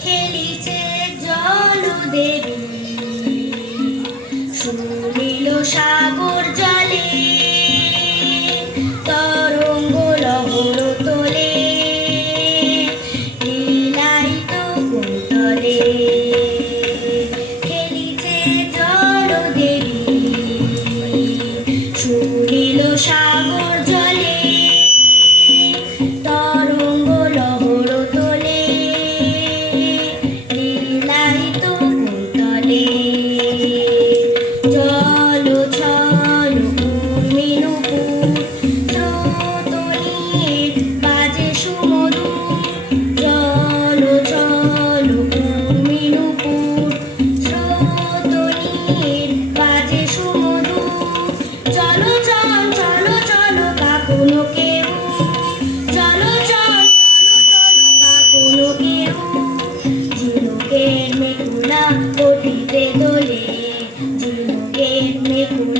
খেলিছে জলদেবী সুনীল সাগর জলে, তরঙ্গ লহর তোলে লীলায়িত কুন্তলে। খেলিছে জলদেবী সুনীল সাগর জলে, তরঙ্গ লহর তোলে লীলায়িত কুন্তলে। চল চল উর্মি নূপুর স্রোতনীর বাজে সুমধুর, চল চল উর্মি নূপুর স্রোতনীর বাজে সুমধুর। চলো চল চলো চলো কাকুনো কেউ, চলো চল চলো চলো কাকুনো কেউ। ঝিনুকের মেঘনা ঘটিতে দোলে, ঝিনুকের মেঘনা